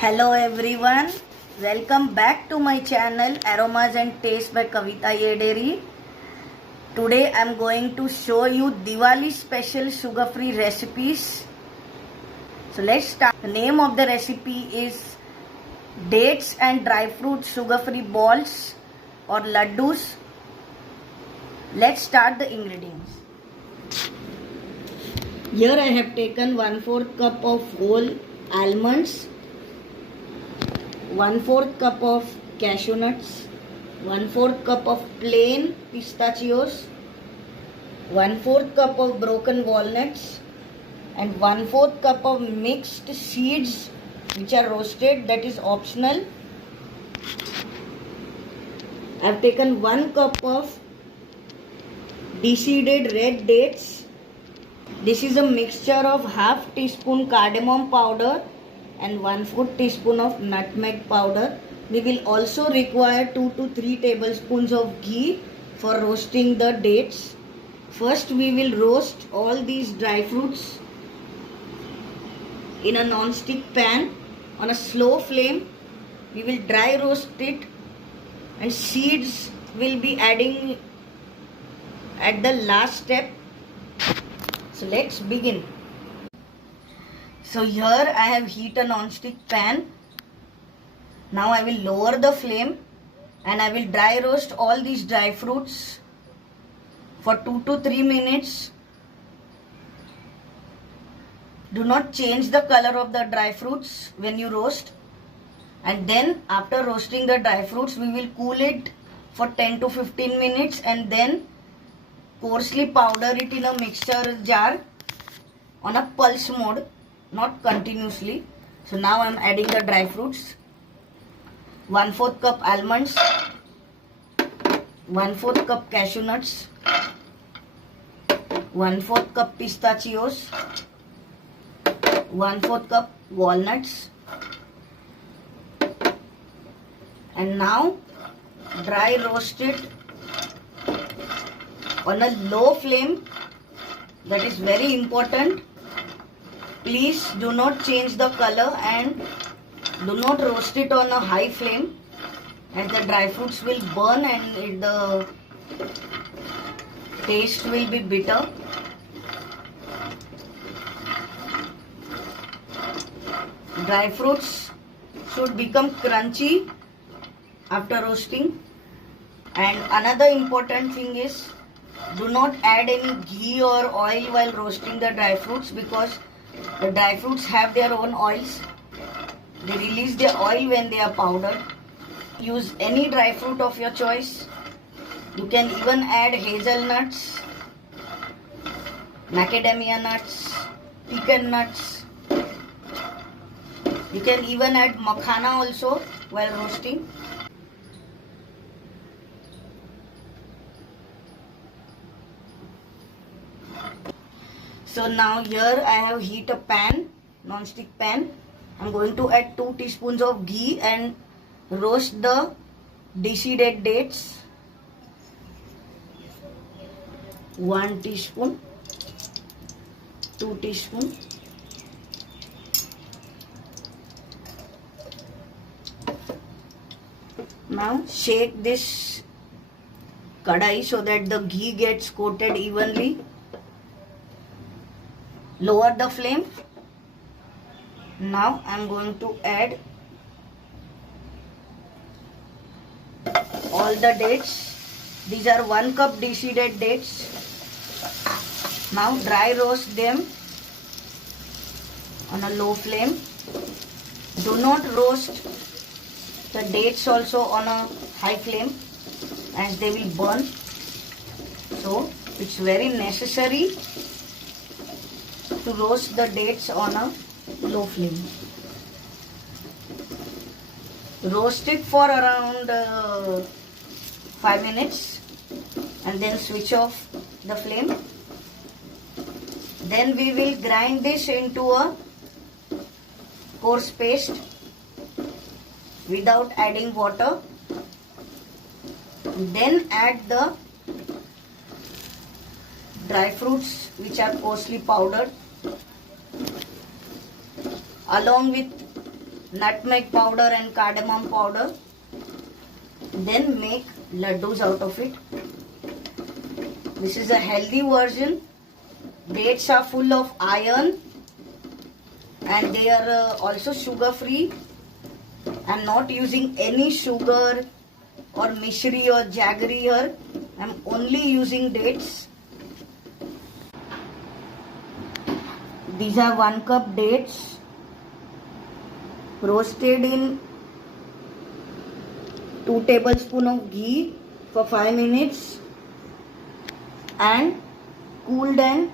Hello everyone, welcome back to my channel Aromas and Taste by Kavita Jaggery. Today I am going to show you Diwali special sugar free recipes. So let's start. The name of the recipe is dates and dry fruit sugar free balls or Laddoos. Let's start the ingredients. Here I have taken 1/4 cup of whole almonds, 1/4 cup of cashew nuts, 1/4 cup of plain pistachios, 1/4 cup of broken walnuts, and 1/4 cup of mixed seeds which are roasted, that is optional. I have taken 1 cup of deseeded red dates. This is a mixture of half teaspoon cardamom powder and 1/4 teaspoon of nutmeg powder. We will also require 2 to 3 tablespoons of ghee for roasting the dates. First we will roast all these dry fruits in a non-stick pan on a slow flame. We will dry roast it and seeds will be adding at the last step. So let's begin. So here I have heat a non-stick pan. Now I will lower the flame and I will dry roast all these dry fruits for 2 to 3 minutes. Do not change the color of the dry fruits when you roast. And then after roasting the dry fruits, we will cool it for 10 to 15 minutes and then coarsely powder it in a mixture jar on a pulse mode, not continuously. So now I am adding the dry fruits. 1/4 cup almonds, 1/4 cup cashew nuts, 1/4 cup pistachios, 1/4 cup walnuts, and now dry roast it on a low flame. That is very important. Please do not change the color and do not roast it on a high flame, and the dry fruits will burn and the taste will be bitter. Dry fruits should become crunchy after roasting. And another important thing is, do not add any ghee or oil while roasting the dry fruits, because the dry fruits have their own oils. They release their oil when they are powdered. Use any dry fruit of your choice. You can even add hazelnuts, macadamia nuts, pecan nuts. You can even add makhana also while roasting. So now here I have heat a pan, non-stick pan. I'm going to add 2 teaspoons of ghee and roast the deseeded dates. 1 teaspoon, 2 teaspoon. Now shake this kadai so that the ghee gets coated evenly. Lower the flame. Now I am going to add all the dates. These are 1 cup deseeded dates. Now dry roast them on a low flame. Do not roast the dates also on a high flame, as they will burn. So it's very necessary to roast the dates on a low flame. Roast it for around 5 minutes and then switch off the flame. Then we will grind this into a coarse paste without adding water. Then add the dry fruits which are coarsely powdered along with nutmeg powder and cardamom powder. Then make laddus out of it. This is a healthy version. Dates are full of iron and they are also sugar free. I'm not using any sugar or mishri or jaggery here. I'm only using dates. These are 1 cup dates roasted in 2 tablespoons of ghee for 5 minutes and cooled and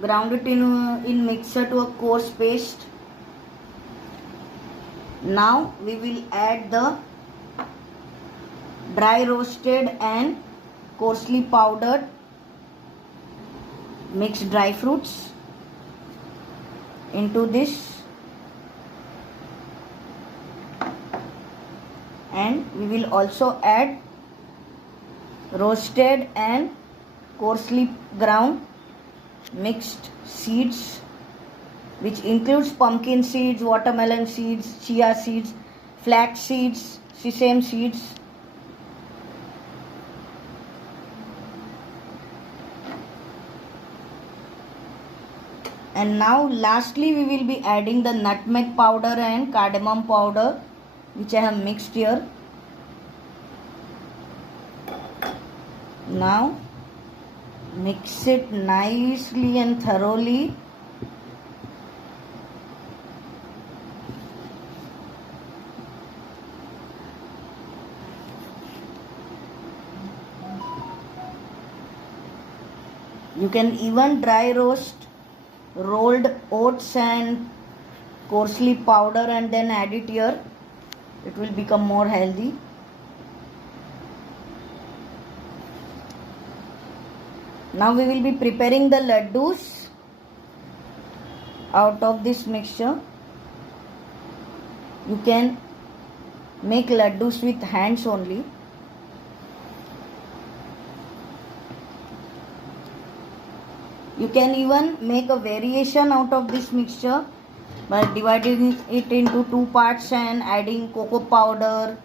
ground it in mixer to a coarse paste. Now we will add the dry roasted and coarsely powdered mixed dry fruits into this, and we will also add roasted and coarsely ground mixed seeds, which includes pumpkin seeds, watermelon seeds, chia seeds, flax seeds, sesame seeds. And now lastly we will be adding the nutmeg powder and cardamom powder, which I have mixed here. Now mix it nicely and thoroughly. You can even dry roast rolled oats and coarsely powder and then add it here. It will become more healthy. Now we will be preparing the laddus out of this mixture. You can make laddus with hands only. You can even make a variation out of this mixture by dividing it into 2 parts and adding cocoa powder,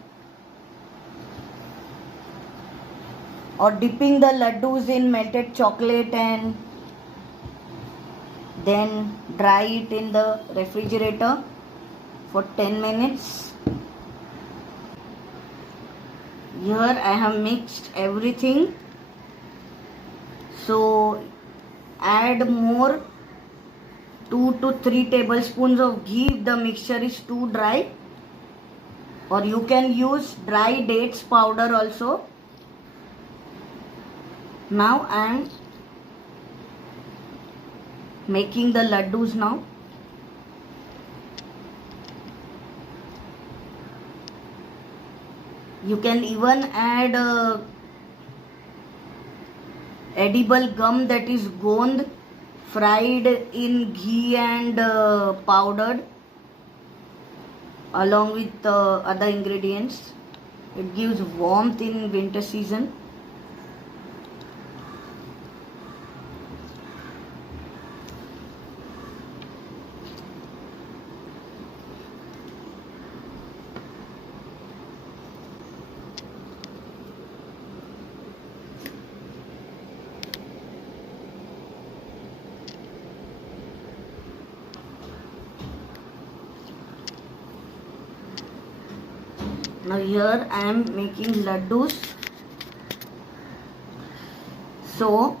or dipping the laddus in melted chocolate and then dry it in the refrigerator for 10 minutes. Here I have mixed everything. So add more 2 to 3 tablespoons of ghee if the mixture is too dry, or you can use dry dates powder also. Now I am making the laddus now. You can even add edible gum, that is gond, fried in ghee and powdered along with other ingredients. It gives warmth in winter season. Now here I am making laddus. So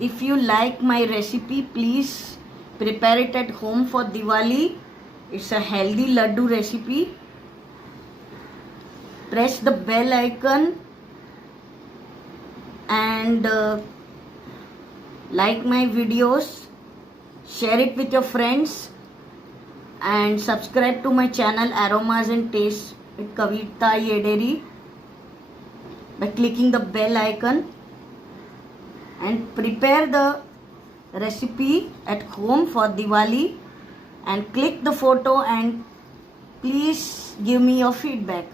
if you like my recipe, please prepare it at home for Diwali. It's a healthy laddu recipe. Press the bell icon and like my videos, share it with your friends, and subscribe to my channel Aromas and Taste with Kavita Jaggery by clicking the bell icon, and prepare the recipe at home for Diwali and click the photo and please give me your feedback.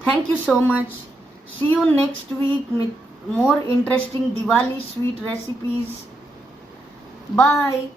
Thank you so much. See you next week with more interesting Diwali sweet recipes. Bye.